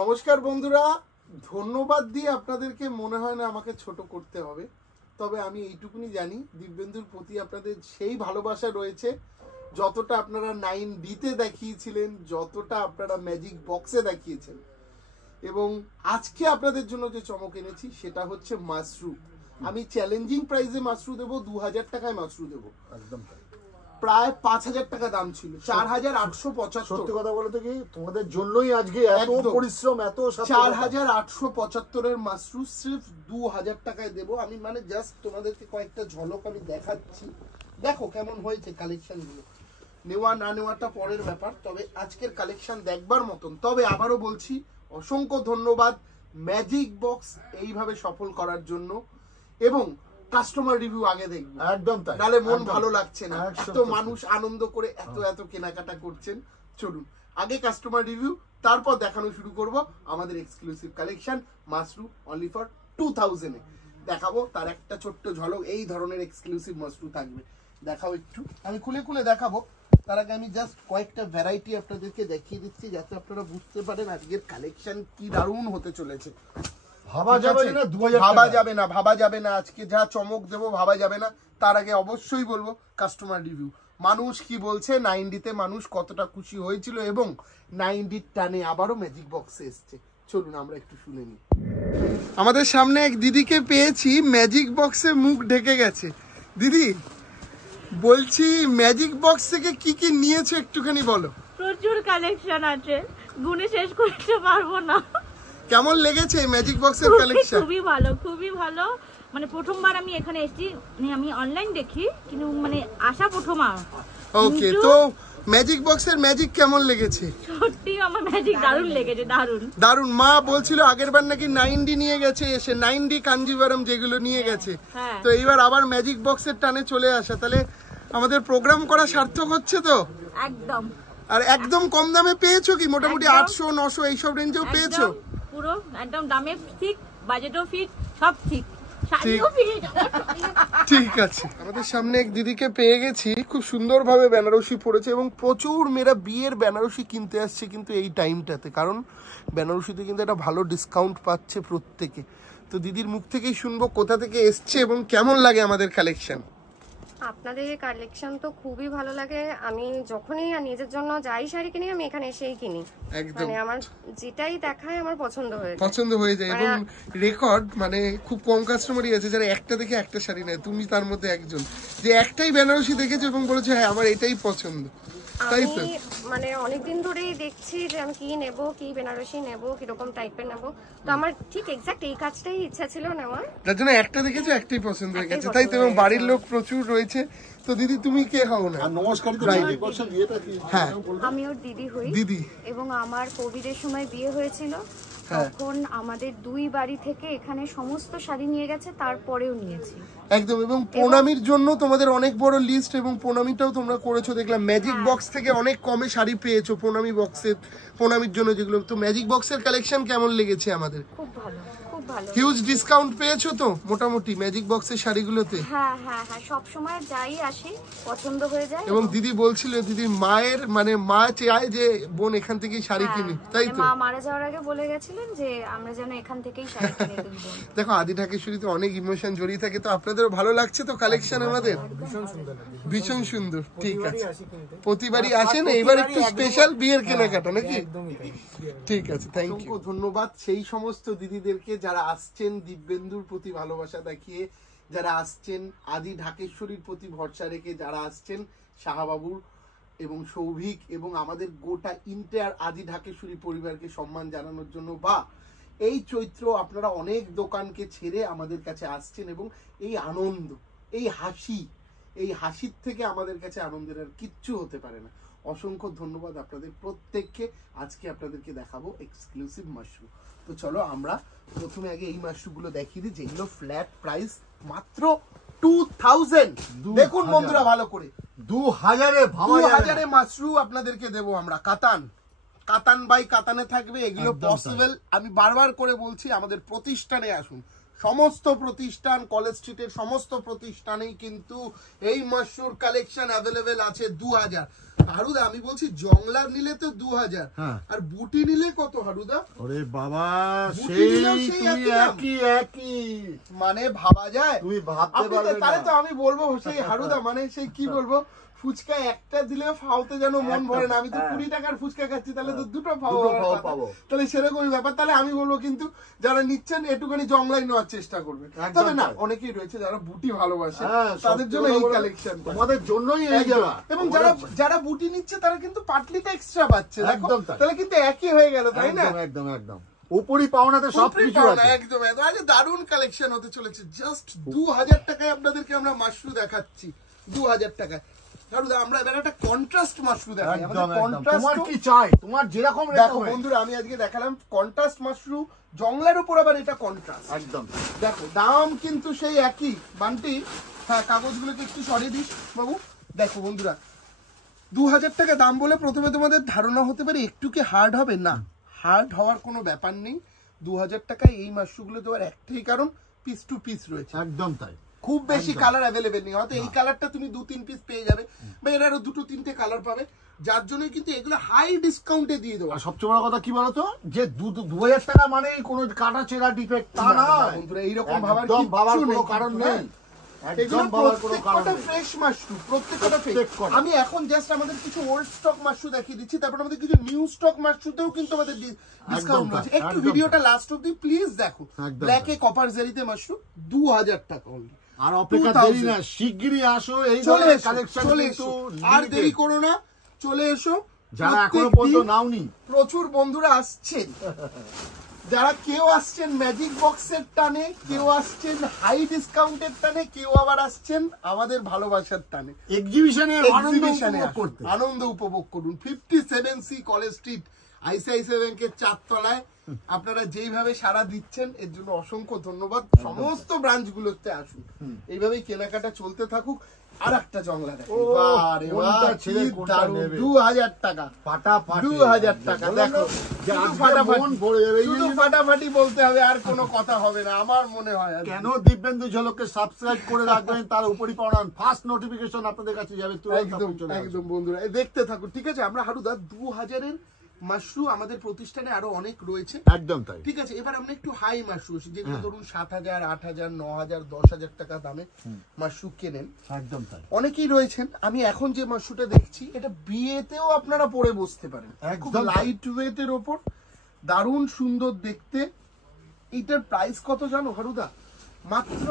নমস্কার বন্ধুরা, ধন্যবাদ দিয়ে আপনাদেরকে মনে হয় না আমাকে ছোট করতে হবে, তবে আমি এইটুকুনি জানি দিব্যেন্দুর প্রতি আপনাদের সেই ভালোবাসা রয়েছে যতটা আপনারা 9Dতে দেখিয়েছিলেন, যতটা আপনারা ম্যাজিক বক্সে দেখিয়েছেন। এবং আজকে আপনাদের জন্য যে চমক এনেছি সেটা হচ্ছে মাশরু। আমি চ্যালেঞ্জিং প্রাইসে মাশরু দেবো, 2000 টাকায় মাশরু দেবো। একদম প্রায় 5000 টাকা দাম ছিল, 4875। সত্যি কথা বলতে কি তোমাদের জন্যই আজকে এত পরিশ্রম, এত 4875 এর মাশরু সির্ফ 2000 টাকায় দেবো আমি। মানে জাস্ট তোমাদেরকে কয়েকটা ঝলক আমি দেখাচ্ছি, দেখো কেমন হয়েছে কালেকশন গুলো। নেওয়া না নেওয়াটা পরের ব্যাপার, তবে আজকের কালেকশন দেখবার মতন। তবে আবারও বলছি, অসংখ্য ধন্যবাদ ম্যাজিক বক্স এইভাবে সফল করার জন্য। এবং কাস্টমার রিভিউ আগে দেখবো, একদম তাই, নালে মন ভালো লাগছে না। এত মানুষ আনন্দ করে এত কেনাকাটা করছেন, চলুন আগে কাস্টমার রিভিউ, তারপর দেখানো শুরু করব আমাদের exclusive collection Mashru only for 2000 এ দেখাবো। তার একটা ছোট্ট ঝলক, এই ধরনের এক্সক্লুসিভ মাশরু থাকবে, দেখাও একটু। আমি খুলে খুলে দেখাবো, তার আগে আমি জাস্ট কয়েকটা ভ্যারাইটি আপনাদেরকে দেখিয়ে দিচ্ছি যাতে আপনারা বুঝতে পারেন আজকের কালেকশন কি দারুণ হতে চলেছে। ভাবা যাবে না আজকে যা চমক দেবো, ভাবা যাবে না। তার আগে অবশ্যই বলবো কাস্টমার রিভিউ, মানুষ কি বলছে, 9Dতে মানুষ কতটা খুশি হয়েছিল এবং 9Dর টানে আবারও ম্যাজিক বক্সে এসছে। চলুন আমরা একটু শুনে নিই। আমাদের সামনে এক দিদিকে পেয়েছি, ম্যাজিক বক্সে মুখ ঢেকে গেছে। দিদি বলছি, ম্যাজিক বক্স থেকে কি কি নিয়েছো একটুখানি বলো। প্রচুর কালেকশন আছে, গুণে শেষ করতে পারবো না। কেমন লেগেছে ম্যাজিক বক্সের কালেকশন? খুবই ভালো, খুবই ভালো। মানে প্রথমবার আমি এখানে এসেছি, আমি অনলাইন দেখি কিন্তু মানে আসা প্রথমবার। ওকে, তো ম্যাজিক বক্সের ম্যাজিক কেমন লেগেছে? সত্যি আমার ম্যাজিক দারুণ লেগেছে, দারুণ দারুণ। মা বলছিল আগেরবার নাকি 9D নিয়ে গেছে এসে, 9D কাঞ্জিভারাম যেগুলো নিয়ে গেছে, তো এইবার আবার ম্যাজিক বক্সের টানে চলে আসা, তাহলে আমাদের প্রোগ্রাম করা সার্থক হচ্ছে তো? একদম। আর একদম কম দামে পেয়েছো কি? মোটামুটি 800 900 এইসব রেঞ্জেও পেয়েছো? পুরো একদম দামে ঠিক, বাজেটও ফিট, সব ঠিক। ঠিক আছে, আমাদের সামনে এক দিদিকে পেয়ে গেছি, খুব সুন্দর ভাবে বেনারসি পরেছে এবং প্রচুর মেয়েরা বিয়ের বেনারসি কিনতে আসছে কিন্তু এই টাইমটাতে, কারণ বেনারসিতে কিন্তু একটা ভালো ডিসকাউন্ট পাচ্ছে প্রত্যেকে। তো দিদির মুখ থেকেই শুনবো কোথা থেকে এসছে এবং কেমন লাগে আমাদের কালেকশন। আপনাদের কালেকশন তো খুবই ভালো লাগে। আমি যখনই নিজের জন্য যাই শাড়ি কিনি আমি এখানে এসেই কিনি, মানে আমার যেটাই দেখায় আমার পছন্দ হয়ে যায়। এবং রেকর্ড মানে খুব কম কাস্টমারই আছে যারা একটা দেখে একটা শাড়ি নেয়, তুমি তার মধ্যে একজন যে একটাই বেনারসি দেখেছো এবং বলেছো হ্যাঁ আমার এটাই পছন্দ। আমি মানে অনেকদিন ধরেই দেখছি যে আমি কি নেব, কি বেনারসি নেব, কিরকম টাইপের নেব, তো আমার ঠিক এক্সাক্ট এই কাজটাই ইচ্ছা ছিল নেওয়ার, তার জন্য একটা দেখেছো একটাই পছন্দ হয়ে গেছে, তাই তো? এবং বাড়ির লোক প্রচুর রয়েছে। তো দিদি তুমি কে হও না? নমস্কার। হ্যাঁ, আমি ওর দিদি হই। দিদি, এবং আমার কোভিডের সময় বিয়ে হয়েছিল, তখন আমাদের দুই বাড়ি থেকে এখানে সমস্ত শাড়ি নিয়ে গেছে, তারপরেও নিয়েছি একদম। এবং প্রণামীর জন্য তোমাদের অনেক বড় লিস্ট, এবং প্রণামীটাও তোমরা করেছো দেখলাম। ম্যাজিক বক্স থেকে অনেক কমে শাড়ি পেয়েছো প্রণামী বক্সের, প্রণামীর জন্য যেগুলো। তো ম্যাজিক বক্সের কালেকশন কেমন লেগেছে আমাদের? খুব ভালো, খুব ভালো। হিউজ ডিসকাউন্ট পেয়েছো তো মোটামুটি ম্যাজিক বক্সের শাড়িগুলোতে? হ্যাঁ হ্যাঁ হ্যাঁ, সব সময় যাই আসি পছন্দ হয়ে যায়। এবং দিদি বলছিল দিদির মায়ের মানে মা চায় যে বোন এখান থেকেই শাড়ি কিনি, তাই তো? মা মারা যাওয়ার আগে বলে গেছিলেন যে আমরা যেন এখান থেকেই শাড়ি কিনি দুই বোন। দেখো আদি ঢাকেশ্বরীতে অনেক ইমোশন জড়িয়ে থাকে, তো আপনাদেরও ভালো লাগছে তো কালেকশন আমাদের? ভীষণ সুন্দর। ঠিক আছে, প্রতিবারই আসেন, এইবার একটু স্পেশাল বিয়ের কেনাকাটা নাকি? ঠিক আছে, থ্যাংক ইউ। ধন্যবাদ সেই সমস্ত দিদিদেরকে যারা আসছেন দিব্যেন্দুর প্রতি ভালোবাসা দেখিয়ে, যারা আসছেন আদি ঢাকেশ্বরীর প্রতি ভরসা রেখে, যারা আসছেন শাহবাবুর এবং সৌভিক এবং আমাদের গোটা ইন্টার আদি ঢাকেশ্বরী পরিবারকে সম্মান জানানোর জন্য। বা এই চৈত্র আপনারা অনেক দোকানকে ছেড়ে আমাদের কাছে আসছেন এবং এই আনন্দ, এই হাসির থেকে আমাদের কাছে আনন্দের আর কিচ্ছু হতে পারে না। অসংখ্য ধন্যবাদ আপনাদের প্রত্যেককে। আজকে আপনাদেরকে দেখাবো এক্সক্লুসিভ মাশরু। তো চলো আমরা প্রথমে আগে এই মাশরুগুলো দেখিয়ে দিই, যেগুলো ফ্ল্যাট প্রাইস মাত্র 2000। দেখুন বন্ধুরা ভালো করে, 2000-এ মাশরু আপনাদেরকে দেবো আমরা। কাতান বাই কাতানে থাকবে, এগুলো পসিবল। আমি বারবার করে বলছি আমাদের প্রতিষ্ঠানে আসুন, সমস্ত প্রতিষ্ঠান, কলেজ স্ট্রিটের সমস্ত প্রতিষ্ঠানেই কিন্তু এই মাশরুর কালেকশন অ্যাভেলেবেল আছে 2000। হারুদা আমি বলছি জংলা নিলে তো 2000, আর বুটি নিলে কত হারুদা? ওরে বাবা সেই একই মানে ভাবা যায়, তুমি ভাবতে পারবে না। তাহলে তো আমি বলবো সেই হারুদা মানে সেই কি বলবো, ফুচকা একটা দিলে ফাওতে যেন মন ভরে না। আমি তো 20 টাকার ফুচকা খাচ্ছি, তাহলে তো দুটো ফাও পাবো, তাহলে সেরকমই ব্যাপার। তাহলে আমি বলবো কিন্তু যারা নিচ্ছেন একটুখানি জংলাই নেওয়ার চেষ্টা করবে। তবে না, অনেকেই রয়েছে যারা বুটি ভালোবাসে, তাদের জন্য এই কালেকশন, তোমাদের জন্যই এই জায়গা। এবং যারা বুটি নিচ্ছে তারা কিন্তু পাটলিটা এক্সট্রা পাচ্ছে, একদম। তাহলে কিন্তু একই হয়ে গেল, তাই না? একদম একদম উপরি পাওনাতে সবকিছু আছে, একদম একদম। আজ দারুণ কালেকশন হতে চলেছে। জাস্ট 2000 টাকায় আপনাদেরকে আমরা মাশরু দেখাচ্ছি, 2000 টাকায়। আমরা এবার একটা কন্ট্রাস্ট মাশরু দেখাই। তোমার কি চাই, তোমার যেরকম দেখো বন্ধুরা, আমি আজকে দেখালাম কন্ট্রাস্ট মাশরু, জংলার উপর আবার এটা কন্ট্রাস্ট একদম। দেখো দাম কিন্তু সেই একই। বান্টি হ্যাঁ কাগজগুলোকে একটু সরিয়ে দিস বাবু। দেখো বন্ধুরা, 2000 টাকা দাম বলে প্রথমে তোমাদের ধারণা হতে পারে একটু কি হার্ড হবে, না হার্ড হওয়ার কোনো ব্যাপার নেই। 2000 টাকায় এই মাশরুগুলো দেওয়ার একটাই কারণ, পিস টু পিস রয়েছে। একদম তাই, খুব বেশি কালার অ্যাভেলেবেল নেই, হয়তো এই কালারটা তুমি 2-3 পিস পেয়ে যাবে, বা এর আরো 2-3টে কালার পাবে, যার জন্য কিন্তু এগুলো হাই ডিসকাউন্টে দিয়ে দেবো। আর সবচেয়ে বড় কথা কি বলতো, যে 2000 টাকা মানে কোনো কাটা ছেঁড়া ডিফেক্ট তা না বন্ধুরা, এইরকম ভাবার কোনো কারণ নেই। আমি এখন জাস্ট আমাদের কিছু ওল্ড স্টক মাশরু দেখিয়ে দিচ্ছি, তারপর আমাদের কিছু নিউ স্টক মাশরুতেও কিন্তু আমাদের ডিসকাউন্ট আছে। একটু ভিডিওটা লাস্ট অবধি প্লিজ দেখো। ব্ল্যাকে কপার জেরিতে মাশরু 2000 টাকা অনলি। আর অপেক্ষা দেরি না, শিগগিরই আসো, এই ধরনের কালেকশন কিন্তু আর দেরি করো না, চলে এসো। যারা এখনো পর্যন্ত নাওনি, প্রচুর বন্ধুরা আসছেন, যারা কেউ আসছেন ম্যাজিক বক্সের টানে, কেউ আসছেন হাই ডিসকাউন্টের টানে, কেউ আবার আসছেন আমাদের ভালোবাসার টানে। এক্সিবিশনে আনন্দ উপভোগ করুন। 57C কলেজ স্ট্রিট, আইসিআইসিআই ব্যাংকের 4 তলায়। আপনারা যেইভাবে সাড়া দিচ্ছেন এর জন্য অসংখ্য ধন্যবাদ। সমস্ত ব্রাঞ্চ গুলোতে আসুন, এইভাবেই কেনাকাটা চলতে থাকুক। আর একটা জংলা দেখো, 2000 টাকা, 2000 টাকা। দেখো শুধু ফাটাফাটি বলতে হবে, আর কোনো কথা হবে না আমার মনে হয়। কেন দিব্যেন্দু ঝলককে সাবস্ক্রাইব করে রাখবেন, তার উপরই পাওয়া ফার্স্ট নোটিফিকেশন আপনাদের কাছে যাবে। একদম একদম বন্ধুরা দেখতে থাকুন, ঠিক আছে? আমরা হারুদা 2000-এর মাশরু আমাদের প্রতিষ্ঠানে আরো অনেক রয়েছে, একদম তাই, ঠিক আছে? এবার আমরা একটু হাই মাশরু, যেগুলো ধরুন 7000, 8000, 9000, 10000 টাকা দামে মাশরু কেনেন, একদম তাই, অনেকেই রয়েছেন। আমি এখন যে মাশরুটা দেখছি, এটা বিয়েতেও আপনারা পরে বসতে পারেন, খুব লাইট ওয়েটের ওপর, দারুণ সুন্দর দেখতে। এইটার প্রাইস কত জানো হারুদা? মাত্র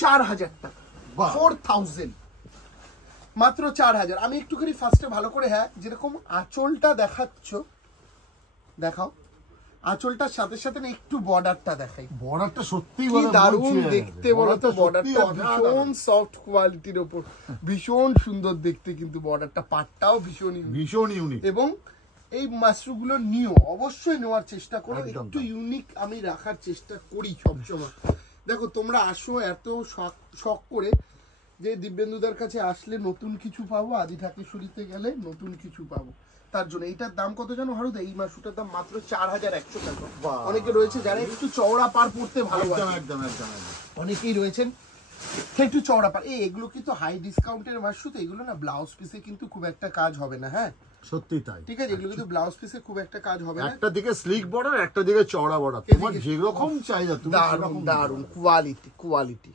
4000 টাকা, 4000, মাত্র 4000। আমি একটুখানি ফার্স্টে ভালো করে, হ্যাঁ যেরকম আঁচলটা দেখাচ্ছ দেখাও, আঁচলটার সাথে সাথে না একটু বর্ডারটা দেখাই। বর্ডারটা সত্যি দারুণ দেখতে, বলতো বর্ডারটা ভীষণ সফট কোয়ালিটির উপর, ভীষণ সুন্দর দেখতে, কিন্তু বর্ডারটা পাটটাও ভীষণ ইউনিক। এবং এই মাশরুগুলো নিও, অবশ্যই নেওয়ার চেষ্টা করো, একটু ইউনিক আমি রাখার চেষ্টা করি সবসময়। দেখো তোমরা আসো এত শখ করে, যে দিব্যেন্দুদার কাছে আসলে নতুন কিছু পাবো, আদি ঢাকেশ্বরীতে গেলে নতুন কিছু পাবো, তার জন্য। এইটার দাম কত জানো হারুদা? এই মাশরুটার দাম মাত্র 4100 টাকা। অনেকে রয়েছে যারা একটু চওড়া পার পড়তে ভালোবাসে, একদম অনেকেই রয়েছেন একটু চওড়া পার। এগুলো কিন্তু হাই ডিসকাউন্টের মাশরু, তো এগুলো না ব্লাউজ পিসে কিন্তু খুব একটা কাজ হবে না। হ্যাঁ সত্যি তাই, ঠিক আছে? এগুলো কিন্তু ব্লাউজ পিসে খুব একটা কাজ হবে না। একটা দিকে স্লিক বর্ডার, একটা দিকে চওড়া বর্ডার, তোমার যেরকম চাহিদা, তুমি দারুণ কোয়ালিটি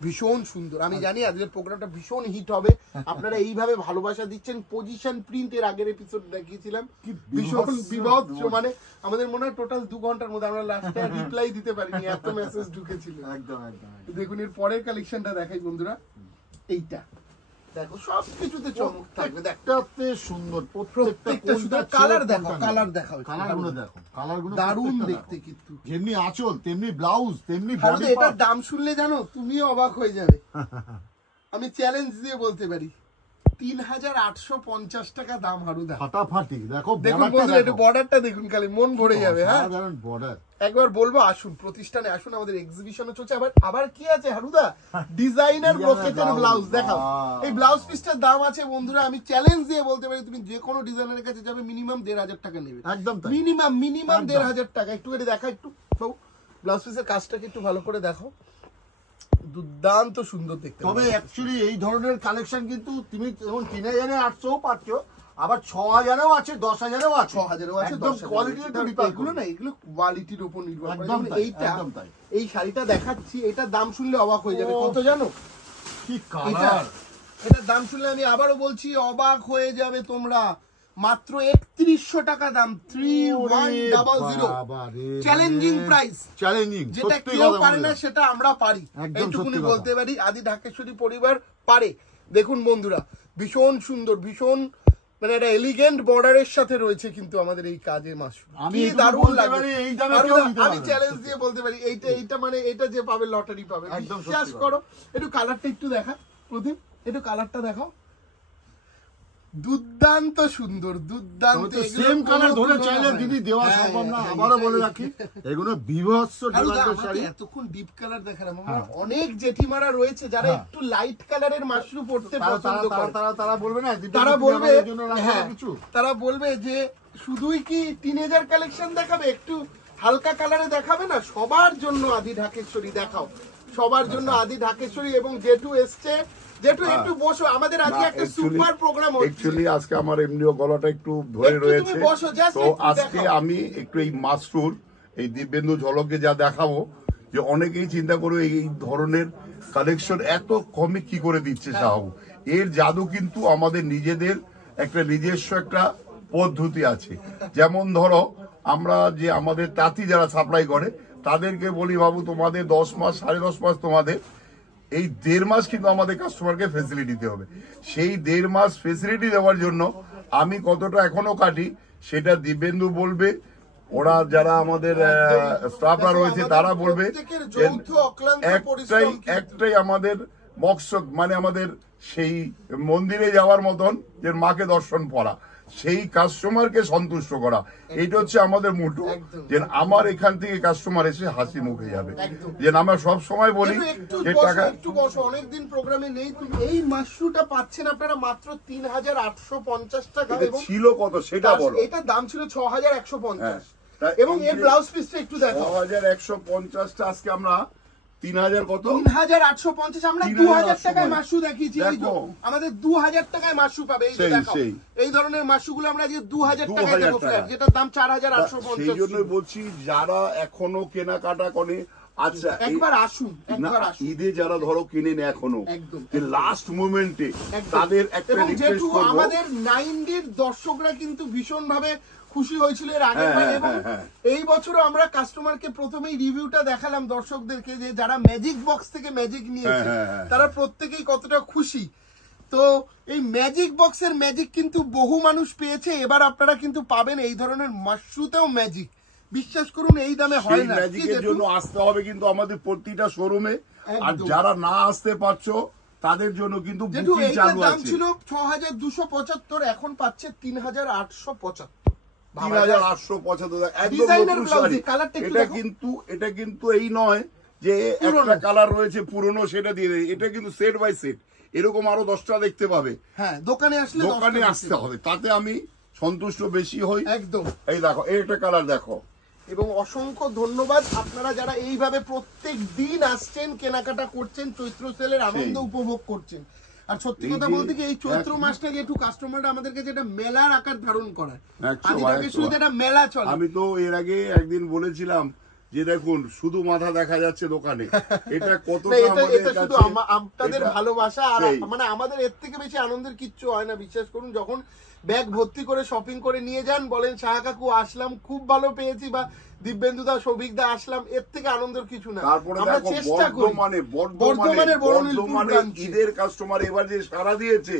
ভীষণ সুন্দর। আমি জানি আজকের প্রোগ্রামটা ভীষণ হিট হবে, আপনারা এইভাবে ভালোবাসা দিচ্ছেন। পজিশন প্রিন্ট এর আগের এপিসোড দেখিয়েছিলাম, ভীষণ বিভৎস, মানে আমাদের মনে হয় টোটাল 2 ঘন্টার মধ্যে আমরা লাস্টে রিপ্লাই দিতে পারিনি, এত মেসেজ ঢুকেছিল। একদম দেখুন এর পরের কালেকশনটা দেখাই বন্ধুরা। এইটা দেখো সবকিছুতে চমক থাকবে, দেখতে সুন্দর, প্রত্যেকটা সুন্দর। কালার দেখো, কালারগুলো দেখো, কালারগুলো দারুণ দেখতে, কিন্তু যেমনি আঁচল তেমনি ব্লাউজ তেমনি বডি। এটার দাম শুনলে জানো তুমিও অবাক হয়ে যাবে, আমি চ্যালেঞ্জ দিয়ে বলতে পারি 3850 টাকা দাম হারুদা। ফাটাফাটি দেখো, দেখুন বন্ধুরা একটু বর্ডারটা দেখুন, খালি মন ভরে যাবে। হ্যাঁ বর্ডার একবার বলবো আসুন, প্রতিষ্ঠানে আসুন, আমাদের এক্সিবিশনও চলছে। আবার কি আছে হারুদা? ডিজাইনার ব্রোকেটের ব্লাউজ দেখাও। এই ব্লাউজ পিসটার দাম আছে বন্ধুরা, আমি চ্যালেঞ্জ দিয়ে বলতে পারি, তুমি যে কোনো ডিজাইনারের কাছে যাবে মিনিমাম 1500 টাকা নেবে, একদম মিনিমাম 1500 টাকা। একটু করে দেখা, একটু ব্লাউজ পিসের কাজটাকে একটু ভালো করে দেখো, দুর্দান্ত সুন্দর দেখতে। তবে অ্যাকচুয়ালি এই ধরনের কালেকশন কিন্তু তুমি যেমন 3800 পাচ্ছ, আবার 6000-এও আছে, 10,000-এও আছে, 6000-এও আছে, একদম কোয়ালিটির উপর ডিপেন্ড এগুলো না, এগুলো কোয়ালিটির উপর নির্ভর করে। একদম তাই, এইটা একদম তাই। এই শাড়িটা দেখাচ্ছি, এটার দাম শুনলে অবাক হয়ে যাবে। কত জানো? কি কালার! এটার দাম শুনলে আমি আবারও বলছি অবাক হয়ে যাবে তোমরা। মাত্র 3100 টাকা দাম, 3100, চ্যালেঞ্জিং প্রাইস, চ্যালেঞ্জিং, যেটা কেউ পারে না সেটা আমরা পারি, এইটুকুনি বলতে পারি। আদি ঢাকেশ্বরী পরিবার পারে। দেখুন বন্ধুরা, ভীষণ সুন্দর, ভীষণ মানে একটা এলিগেন্ট বর্ডারের সাথে রয়েছে কিন্তু আমাদের এই কাজে মাশরুম। আমি কি দারুণ লাগে, এই দামে কেউ দিতে পারে আমি না। চ্যালেঞ্জ দিয়ে বলতে পারি, এইটা মানে এটা যে পাবে লটারি পাবে, একদম সত্যি বিশ্বাস কথা। করো। একটু কালারটা একটু দেখা প্রদীপ, একটু কালারটা দেখাও, দুর্দান্ত সুন্দর, দুর্দান্ত। সেম কালার ধরে চাইলে দিদি দেওয়া সম্ভব না, আবারও বলে রাখি এগুলো বিভৎস ডিমান্ডের শাড়ি। এতক্ষণ ডিপ কালার দেখালাম, আমার অনেক জেঠিমারা রয়েছে যারা একটু লাইট কালারের মাশরুম পড়তে পছন্দ করে। তারা বলবে না, তারা বলবে যে শুধুই কি টিনেজার কালেকশন দেখাবে, একটু হালকা কালারে দেখাবে না। সবার জন্য আদি ঢাকেশ্বরী দেখাও, সবার জন্য আদি ঢাকেশ্বরী। এবং জেঠু এসছে, জেঠু একটু বসো, আমাদের আজকে একটা সুপার প্রোগ্রাম হচ্ছে। অ্যাকচুয়ালি আজকে আমার এমনিও গলাটা একটু ধরে রয়েছে, তো আজকে আমি একটু এই মাশরুম, এই দিব্যেন্দু ঝলকে যা দেখাবো, যে অনেকেই চিন্তা করবে এই ধরনের কালেকশন এত কমে কি করে দিচ্ছে সাহু। এর জাদু কিন্তু আমাদের নিজেদের একটা নিজস্ব একটা পদ্ধতি আছে। যেমন ধরো আমরা যে আমাদের তাঁতি যারা সাপ্লাই করে তাদেরকে বলি, বাবু তোমাদের 10 মাস 10.5 মাস তোমাদের এই 1.5 মাস কিন্তু আমাদের কাস্টমারকে ফেসিলিটি দিতে হবে। সেই 1.5 মাস ফেসিলিটি দেওয়ার জন্য আমি কতটা এখনো কাটি সেটা দিব্যেন্দু বলবে, ওরা যারা আমাদের স্টাফরা রয়েছে তারা বলবে। একটাই আমাদের মকসদ, মানে আমাদের সেই মন্দিরে যাওয়ার মতন যে মাকে দর্শন করা, সেই কাস্টমারকে সন্তুষ্ট করা, এইটা হচ্ছে আমাদের মোটো। যে আমার এখান থেকে কাস্টমার এসে হাসি মুখে যাবে। যে আমরা সব সময় বলি যে টাকা একটু বসো, অনেকদিন প্রোগ্রামে নেই তুমি। এই মাশরুমটা পাচ্ছেন আপনারা মাত্র 3850 টাকা। এবং ছিল কত সেটা বলো। এটা দাম ছিল 6150, এবং এর ব্লাউজ পিসটা একটু দেখো। 6150টা আজকে আমরা 3000 কত 3850। আমরা 2000 টাকায় মাশরু দেখিয়েছি, আমাদের 2000 টাকায় মাশরু পাবে। এই যে দেখো, এই ধরনের মাশরুগুলো আমরা আজকে 2000 টাকায় দেবো, যেটার দাম 4850। সেই জন্যই বলছি যারা এখনো কেনাকাটা করে, আচ্ছা একবার আসুন, ঈদে যারা ধরো কিনেন এখনো, যে লাস্ট মোমেন্টে তাদের একটা রিকোয়েস্ট করব, আমাদের 90s দর্শকরা কিন্তু ভীষণ ভাবে খুশি হয়েছিল এর আগের বার। এবং এই বছরও আমরা কাস্টমারকে প্রথমেই রিভিউটা দেখালাম দর্শকদেরকে, যে যারা ম্যাজিক বক্স থেকে ম্যাজিক নিয়েছে তারা প্রত্যেকেই কতটা খুশি। তো এই ম্যাজিক বক্সের ম্যাজিক কিন্তু বহু মানুষ পেয়েছে, এবার আপনারা কিন্তু পাবেন এই ধরনের মাশরুতেও ম্যাজিক। বিশ্বাস করুন এই দামে হয় না। ম্যাজিকের জন্য আসতে হবে কিন্তু আমাদের প্রতিটা শোরুমে, আর যারা না আসতে পারছো তাদের জন্য কিন্তু বুকিং চালু আছে। দাম ছিল 6275, এখন পাচ্ছে 3875। 3875 একদম নতুন শাড়ি। এটা কিন্তু এই নয় যে একটা কালার রয়েছে পুরনো সেটা দিয়ে দেয়, এটা কিন্তু সেট বাই সেট এরকম আরো 10টা দেখতে পাবে। হ্যাঁ, দোকানে আসতে হবে, তাতে আমি সন্তুষ্ট বেশি হই। একদম। এই দেখো, এই একটা কালার দেখো। এবং অসংখ্য ধন্যবাদ আপনারা যারা এইভাবে প্রত্যেক দিন আসছেন, কেনাকাটা করছেন, চৈত্র সেলের আনন্দ উপভোগ করছেন। আর সত্যি কথা বলতে কি, এই চৈত্র মাসটা একটু কাস্টমাররা আমাদেরকে যেটা মেলার আকার ধারণ করায়, যেটা মেলা চলে। আমি তো এর আগে একদিন বলেছিলাম যে দেখুন শুধু মাথা দেখা যাচ্ছে দোকানে, এটা কতটা এটা শুধু আপনাদের ভালোবাসা। আর মানে আমাদের এর থেকে বেশি আনন্দের কিচ্ছু হয় না। বিশ্বাস করুন, যখন ব্যাগ ভর্তি করে শপিং করে নিয়ে যান, বলেন শাহ কাকু আসলাম খুব ভালো পেয়েছি, বা দিব্যেন্দুদা সৌভিকদা আসলাম, এর থেকে আনন্দের কিছু না। তারপরে বর্ধমানে ঈদের কাস্টমার এবার যে সাড়া দিয়েছে,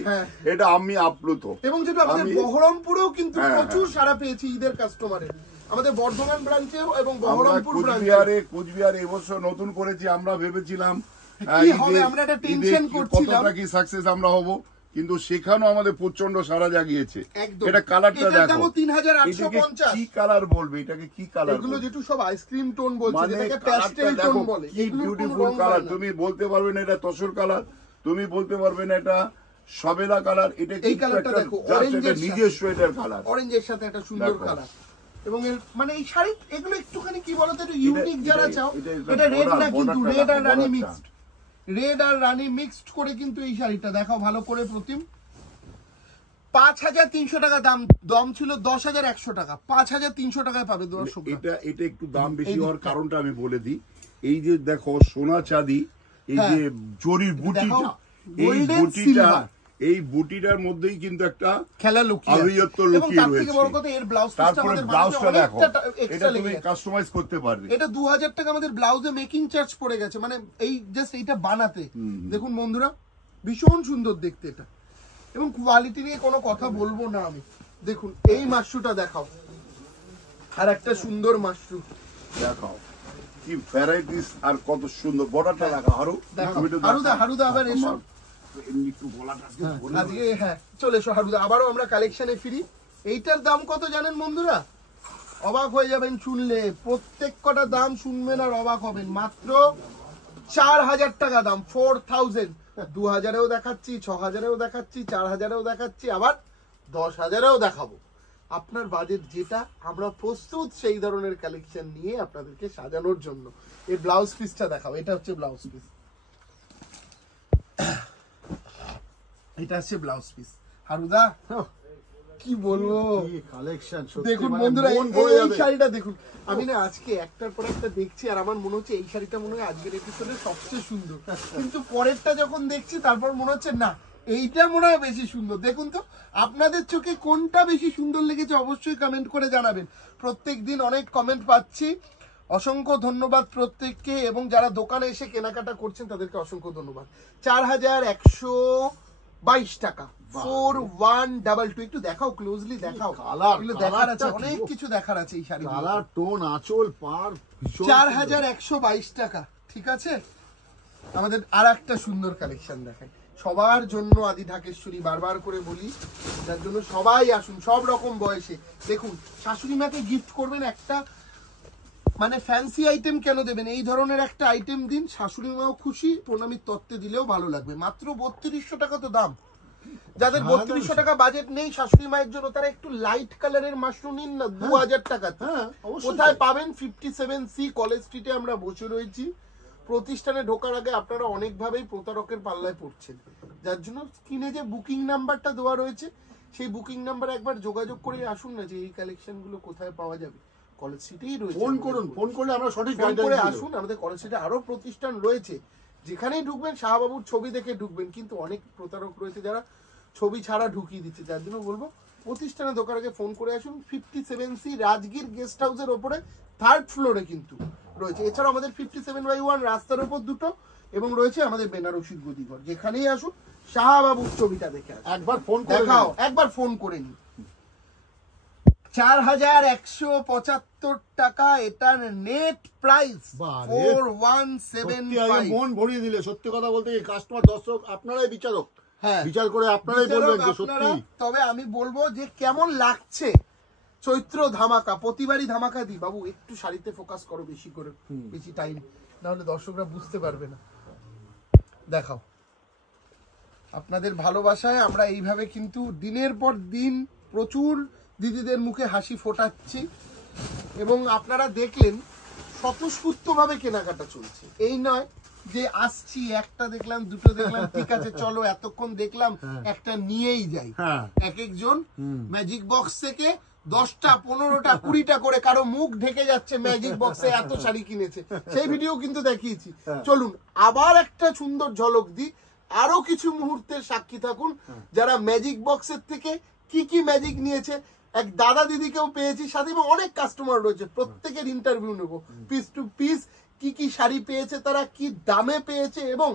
এটা আমি আপ্লুত। এবং যেটা আমাদের বহরমপুরেও কিন্তু প্রচুর সাড়া পেয়েছি ঈদের কাস্টমারের, আমাদের বর্ধমান ব্রাঞ্চেও এবং বহরমপুর ব্রাঞ্চে। কুচবিহারে এবছর নতুন করেছি, আমরা ভেবেছিলাম কি হবে, আমরা একটা টেনশন করছিলাম কতটা কি সাকসেস আমরা হব, কিন্তু সেখানেও আমাদের প্রচন্ড সাড়া জাগিয়েছে। এটা কালারটা দেখো, 3850। কি কালার বলবে এটাকে, কি কালার? এগুলো যেটু সব আইসক্রিম টোন বলছে, যেটাকে প্যাস্টেল টোন বলে। কি বিউটিফুল কালার! তুমি বলতে পারবে না এটা তসর কালার, তুমি বলতে পারবে না এটা সবেদা কালার, এটা এই কালারটা দেখো, নিজস্ব এটার কালার, অরেঞ্জের সাথে একটা সুন্দর কালার। এবং মানে এই শাড়ি এগুলো একটুখানি কি বলতো একটু ইউনিক যারা চাও, এটা রেড না কিন্তু রেড আর রানী মিক্সড, রেড আর রানী মিক্সড করে কিন্তু এই শাড়িটা দেখাও ভালো করে প্রতিম। 5300 টাকা দাম ছিল, 10100 টাকা, 5300 টাকায় পাবে দর্শক। এটা একটু দাম বেশি হওয়ার কারণটা আমি বলে দিই। এই যে দেখো সোনা চাঁদি, এই যে জরির বুটিটা, এই বুটিটার মধ্যেই কিন্তু একটা খেলা লুকিয়ে রয়েছে। এর ব্লাউজ তারপরে ব্লাউজটা দেখো, এটা তুমি কাস্টমাইজ করতে পারবে। এটা 2000 টাকা আমাদের ব্লাউজে মেকিং চার্জ পড়ে গেছে, মানে এই জাস্ট এইটা বানাতে। দেখুন বন্ধুরা ভীষণ সুন্দর দেখতে এটা, এবং কোয়ালিটি নিয়ে কোনো কথা বলবো না আমি। দেখুন এই মাশরুটা দেখাও, আর একটা সুন্দর মাশরু দেখাও, কি ভ্যারাইটিস, আর কত সুন্দর বর্ডারটা দেখা। হারুদা আবার এসো আজকে, হ্যাঁ চলে এসো হারুদা, আবারও আমরা কালেকশনে ফিরি। এইটার দাম কত জানেন বন্ধুরা? অবাক হয়ে যাবেন শুনলে, প্রত্যেক কটা দাম শুনবেন আর অবাক হবেন। মাত্র 4000 টাকা দাম, 4000। 2000-এও দেখাচ্ছি, 6000-এও দেখাচ্ছি, 4000-এও দেখাচ্ছি, আবার 10,000-এও দেখাবো। আপনার বাজেট যেটা, আমরা প্রস্তুত সেই ধরনের কালেকশন নিয়ে আপনাদেরকে সাজানোর জন্য। এই ব্লাউজ পিসটা দেখাও, এটা হচ্ছে ব্লাউজ পিস, এটা হচ্ছে ব্লাউজ পিস। হারুদা কি বলবো, দেখুন বন্ধুরা এই শাড়িটা দেখুন। আমি না আজকে একটার পর একটা দেখছি আর আমার মনে হচ্ছে এই শাড়িটা মনে হয় আজকের এপিসোডে সবচেয়ে সুন্দর, কিন্তু পরেরটা যখন দেখছি তারপর মনে হচ্ছে না এইটা মনে হয় বেশি সুন্দর। দেখুন তো আপনাদের চোখে কোনটা বেশি সুন্দর লেগেছে অবশ্যই কমেন্ট করে জানাবেন। প্রত্যেকদিন অনেক কমেন্ট পাচ্ছি, অসংখ্য ধন্যবাদ প্রত্যেককে, এবং যারা দোকানে এসে কেনাকাটা করছেন তাদেরকে অসংখ্য ধন্যবাদ। 4122 টাকা, 4122। একটু দেখাও, ক্লোজলি দেখাও, দেখার আছে, অনেক কিছু দেখার আছে এই শাড়ি, কালার, টোন, আঁচল, পার। 4122 টাকা, ঠিক আছে। আমাদের আর একটা সুন্দর কালেকশন দেখাই সবার জন্য, আদি ঢাকেশ্বরী বারবার করে বলি, যার জন্য সবাই আসুন, সব রকম বয়সে। দেখুন শাশুড়ি মাকে গিফট করবেন একটা, মানে ফ্যান্সি আইটেম কেন দেবেন, এই ধরনের একটা আইটেম দিন, শাশুড়ি মাও খুশি, প্রণামীর তত্ত্বে দিলেও ভালো লাগবে। মাত্র 3200 টাকা তো দাম। যাদের 3200 টাকা বাজেট নেই শাশুড়ি মায়ের জন্য, তারা একটু লাইট কালারের মাশরুম নিন না 2000 টাকা। কোথায় পাবেন? 57C কলেজ স্ট্রিটে আমরা বসে রয়েছি। প্রতিষ্ঠানে ঢোকার আগে আপনারা অনেকভাবেই প্রতারকের পাল্লায় পড়ছেন, যার জন্য স্ক্রিনে যে বুকিং নাম্বারটা দেওয়া রয়েছে সেই বুকিং নাম্বারে একবার যোগাযোগ করে আসুন না, যে এই কালেকশন গুলো কোথায় পাওয়া যাবে। কলেজ সিটিই রয়েছে, ফোন করুন, ফোন করলে আমরা সঠিক গাইডলাইন করে আসুন। আমাদের কলেজ সিটি আরো প্রতিষ্ঠান রয়েছে, যেখানেই ঢুকবেন শাহবাবুর ছবি দেখে ঢুকবেন, কিন্তু অনেক প্রতারক রয়েছে যারা ছবি ছাড়া ঢুকিয়ে দিচ্ছে, যার জন্য বলবো প্রতিষ্ঠানে ঢোকার আগে ফোন করে আসুন। 57C রাজগীর গেস্ট হাউসের ওপরে 3rd ফ্লোরে কিন্তু রয়েছে। এছাড়াও আমাদের 57/1 রাস্তার উপর দুটো, এবং রয়েছে আমাদের বেনারসির গদিঘর। যেখানেই আসুন শাহবাবুর ছবিটা দেখে একবার ফোন দেখাও, একবার ফোন করে নিন। 4175 টাকা এটার নেট প্রাইস, 4175। মন ভরিয়ে দিলে। সত্যি কথা বলতে কি, কাস্টমার, দর্শক আপনারাই বিচারক, হ্যাঁ বিচার করে আপনারাই বলবেন যে সত্যি। তবে আমি বলবো যে কেমন লাগছে চৈত্র ধামাকা, প্রতিবারই ধামাকা দিই। বাবু একটু শাড়িতে ফোকাস করো বেশি করে, বেশি টাইম, নাহলে দর্শকরা বুঝতে পারবে না। দেখাও, আপনাদের ভালোবাসায় আমরা এইভাবে কিন্তু দিনের পর দিন প্রচুর দিদিদের মুখে হাসি ফোটাচ্ছি, এবং আপনারা দেখলেন স্বতঃস্ফূর্তভাবে কেনাকাটা চলছে। এই নয় যে আসছি একটা দেখলাম দুটো দেখলাম ঠিক আছে চলো এতক্ষণ দেখলাম একটা নিয়েই যাই। এক একজন ম্যাজিক বক্স থেকে 10টা 15টা 20টা করে কারো মুখ ঢেকে যাচ্ছে ম্যাজিক বক্সে এত শাড়ি কিনেছে, সেই ভিডিও কিন্তু দেখিয়েছি। চলুন আবার একটা সুন্দর ঝলক দিই, আরো কিছু মুহূর্তের সাক্ষী থাকুন যারা ম্যাজিক বক্সের থেকে কি কি ম্যাজিক নিয়েছে। এক দাদা দিদিকেও পেয়েছি সাথে, এবং অনেক কাস্টমার রয়েছে, প্রত্যেকের ইন্টারভিউ নেব পিস টু পিস, কি কি শাড়ি পেয়েছে তারা, কি দামে পেয়েছে এবং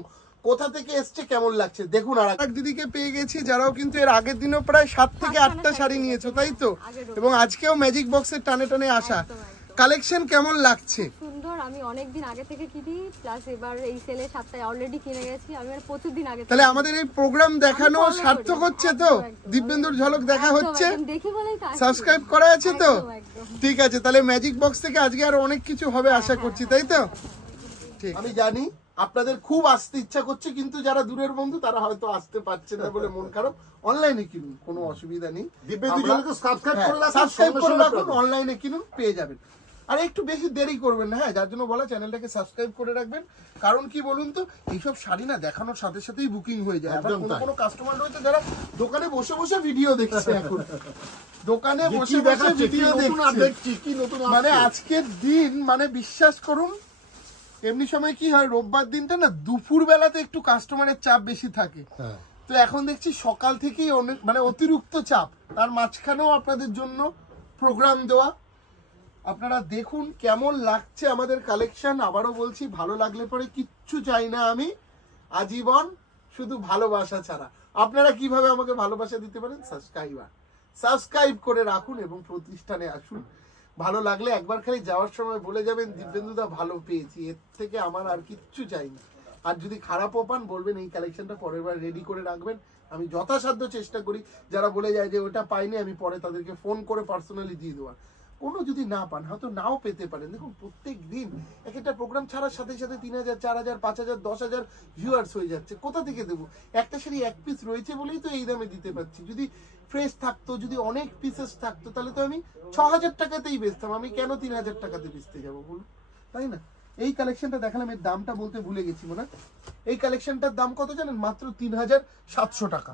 কোথা থেকে এসছে, কেমন লাগছে। দেখুন আর এক দিদিকে পেয়ে গেছি যারাও কিন্তু এর আগের দিনও প্রায় 7 থেকে 8টা শাড়ি নিয়েছো, তাই তো? এবং আজকেও ম্যাজিক বক্সের টানে টানে আসা। কালেকশন কেমন লাগছে? সুন্দর, আমি অনেক দিন আগে থেকে কিনি, প্লাস এবার এই সেলে 7টায় অলরেডি কিনে গেছি আমি, আর প্রচুর দিন আগে। তাহলে আমাদের এই প্রোগ্রাম দেখানো সার্থক হচ্ছে তো? দিব্যেন্দুর ঝলক দেখা হচ্ছে, দেখি বলেই তো সাবস্ক্রাইব করা আছে তো? ঠিক আছে, তাহলে ম্যাজিক বক্স থেকে আজকে আরো অনেক কিছু হবে আশা করছি, তাই তো? ঠিক, আমি জানি আপনাদের খুব আসতে ইচ্ছা করছে, কিন্তু যারা দূরের বন্ধু তারা হয়তো আসতে পারছে না বলে মন খারাপ। অনলাইনে কিনুন, কোনো অসুবিধা নেই। সাবস্ক্রাইব করে রাখুন, অনলাইনে কিনুন, পেয়ে যাবেন। আর একটু বেশি দেরি করবেন না, হ্যাঁ, যার জন্য বলা চ্যানেলটাকে সাবস্ক্রাইব করে রাখবেন। কারণ কি বলুন তো, এইসব শাড়ি না দেখানোর সাথে সাথেই বুকিং হয়ে যায়। কোনো কাস্টমার রয়েছে যারা দোকানে বসে বসে ভিডিও দেখছে, এখন দোকানে বসে বসে ভিডিও দেখছি কি নতুন, মানে আজকের দিন মানে বিশ্বাস করুন, এমনি সময় কি হয়, রোববার দিনটা না দুপুর বেলাতে একটু কাস্টমারের চাপ বেশি থাকে। তো এখন দেখছি সকাল থেকেই অনেক মানে অতিরিক্ত চাপ, তার মাঝখানেও আপনাদের জন্য প্রোগ্রাম দেওয়া। আপনারা দেখুন কেমন লাগছে আমাদের কালেকশন। আবারও বলছি, ভালো লাগলে পরে কিচ্ছু চাই না আমি আজীবন, শুধু ভালোবাসা ছাড়া। আপনারা কিভাবে আমাকে ভালোবাসা দিতে পারেন? সাবস্ক্রাইব করে রাখুন এবং প্রতিষ্ঠানে আসুন। ভালো লাগলে একবার খালি যাওয়ার সময় বলে যাবেন, দিব্যেন্দুদা ভালো পেয়েছি, এর থেকে আমার আর কিচ্ছু চাই না। আর যদি খারাপও পান বলবেন, এই কালেকশনটা পরের বার রেডি করে রাখবেন। আমি যথাসাধ্য চেষ্টা করি, যারা বলে যায় যে ওটা পাইনি, আমি পরে তাদেরকে ফোন করে পার্সোনালি দিয়ে দেওয়ার। কোনো যদি না পান, হয়তো নাও পেতে পারেন। দেখুন প্রত্যেক দিন এক একটা প্রোগ্রাম ছাড়ার সাথে সাথে 3000, 4000, 5000, 10000 ভিউয়ার্স হয়ে যাচ্ছে। কোথা থেকে দেবো? একটা শাড়ি এক পিস রয়েছে বলেই তো এই দামে দিতে পারছি। যদি ফ্রেশ থাকতো, যদি অনেক পিসেস থাকতো, তাহলে তো আমি 6000 টাকাতেই বেচতাম। আমি কেন 3000 টাকাতে বেচতে যাবো বলুন, তাই না? এই কালেকশনটা দেখালাম, এর দামটা বলতে ভুলে গেছি মনে। এই কালেকশনটার দাম কত জানেন? মাত্র 3700 টাকা,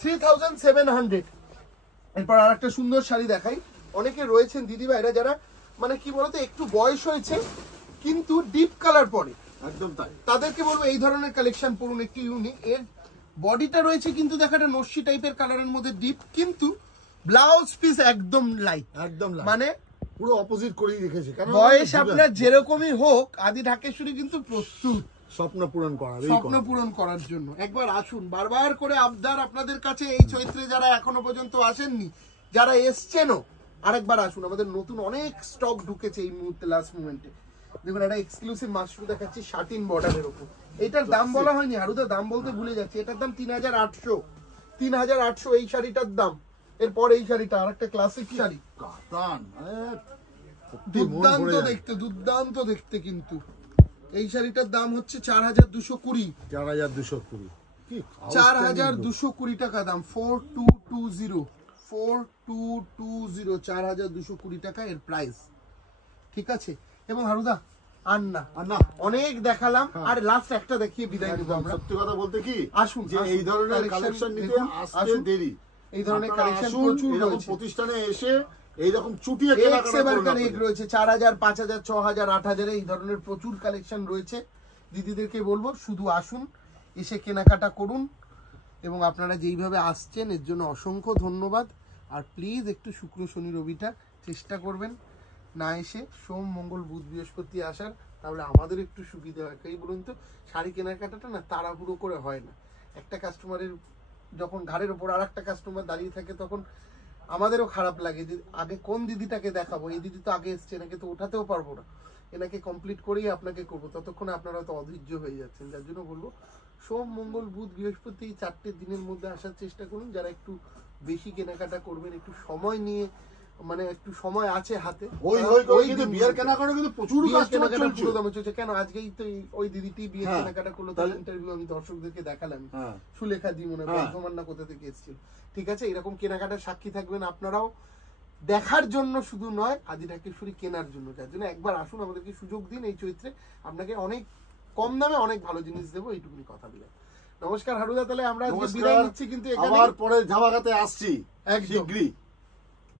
3700। এরপর আর একটা সুন্দর শাড়ি দেখাই। অনেকে রয়েছেন দিদি ভাইরা যারা মানে কি বলতো, একটু বয়স হয়েছে কিন্তু ডিপ কালার পরে, একদম তাই, তাদেরকে বলবো এই ধরনের কালেকশন পরুন, একটু ইউনিক। এর বডিটা রয়েছে কিন্তু দেখাটা নস্যি টাইপের কালারের মধ্যে ডিপ, কিন্তু ব্লাউজ পিস একদম লাইট, একদম মানে পুরো অপোজিট করেই রেখেছে। বয়স আপনার যেরকমই হোক, আদি ঢাকেশ্বরী কিন্তু প্রস্তুত স্বপ্ন পূরণ করার জন্য। একবার আসুন, বারবার করে আবদার আপনাদের কাছে, এই চৈত্রে যারা এখনো পর্যন্ত আসেননি, যারা এসছেনও, আরেকবার আসুন। আমাদের নতুন অনেক স্টক ঢুকেছে এই মুহূর্তে, লাস্ট মোমেন্টে। দেখুন একটা এক্সক্লুসিভ মাশরু দেখাচ্ছি শাটিন বর্ডারের উপর। এটার দাম বলা হয়নি, হারুদা দাম বলতে ভুলে যাচ্ছে। এটার দাম 3800 এই শাড়িটার দাম। এরপর এই শাড়িটা আরেকটা ক্লাসিক শাড়ি, দুর্দান্ত দেখতে, দুর্দান্ত দেখতে। কিন্তু এই শাড়িটার দাম হচ্ছে 4220 4220 টাকা দাম। 4220 4220 টাকা এর প্রাইস, ঠিক আছে? এবং হারুদা আর না অনেক দেখালাম, আর লাস্ট একটা দেখিয়ে বিদায় নেব আমরা। সত্যি কথা বলতে কি, আসুন যে এই ধরনের কালেকশন নিতে আসতে দেরি, এই ধরনের কালেকশন প্রচুর রয়েছে। প্রতিষ্ঠানে এসে এইরকম চুটিয়ে কেনাকাটা রয়েছে 4000, 5000, 6000, 8000 এই ধরনের প্রচুর কালেকশন রয়েছে। দিদিদেরকে বলবো শুধু আসুন, এসে কেনাকাটা করুন। এবং আপনারা যেইভাবে আসছেন এর জন্য অসংখ্য ধন্যবাদ। আর প্লিজ একটু শুক্র, শনি, রবিটা চেষ্টা করবেন না এসে, সোম, মঙ্গল, বুধ, বৃহস্পতি আসার, তাহলে আমাদের একটু সুবিধা হয়। এই বলুন তো, শাড়ি কেনাকাটাটা না তাড়াহুড়ো করে হয় না। একটা কাস্টমারের যখন ঘাড়ের ওপর আর একটা কাস্টমার দাঁড়িয়ে থাকে, তখন আমাদেরও খারাপ লাগে যে আগে কোন দিদিটাকে দেখাবো, এই দিদি তো আগে এসছে, এনাকে তো ওঠাতেও পারবো না, এনাকে কমপ্লিট করেই আপনাকে করবো। ততক্ষণে আপনারা তো অধৈর্য হয়ে যাচ্ছেন। যার জন্য বলবো সোম, মঙ্গল, বুধ, বৃহস্পতি এই 4টে দিনের মধ্যে আসার চেষ্টা করুন। যারা একটু বেশি কেনাকাটা করবেন, একটু সময় নিয়ে, মানে একটু সময় আছে হাতে, বিয়ের কেনাকাটা কিন্তু প্রচুর কেনাকাটা পুরো দামে চলছে। কেন আজকেই তো ওই দিদিটি বিয়ের কেনাকাটা করলো, তার ইন্টারভিউ আমি দর্শকদেরকে দেখালাম। সুলেখা দি মনে হয় না কোথা থেকে এসেছিল। ঠিক আছে, এরকম কেনাকাটার সাক্ষী থাকবেন আপনারাও, দেখার জন্য শুধু নয়, আদি ঢাকেশ্বরী কেনার জন্য। যার জন্য একবার আসুন, আমাদেরকে সুযোগ দিন। এই চৈত্রে আপনাকে অনেক কম দামে অনেক ভালো জিনিস দেবো, এইটুকুনি কথা দিলাম। নমস্কার হারুদা, তাহলে আমরা বিদায় নিচ্ছি, কিন্তু আবার পরে ঝামাঘাতে আসছি শীঘ্রই।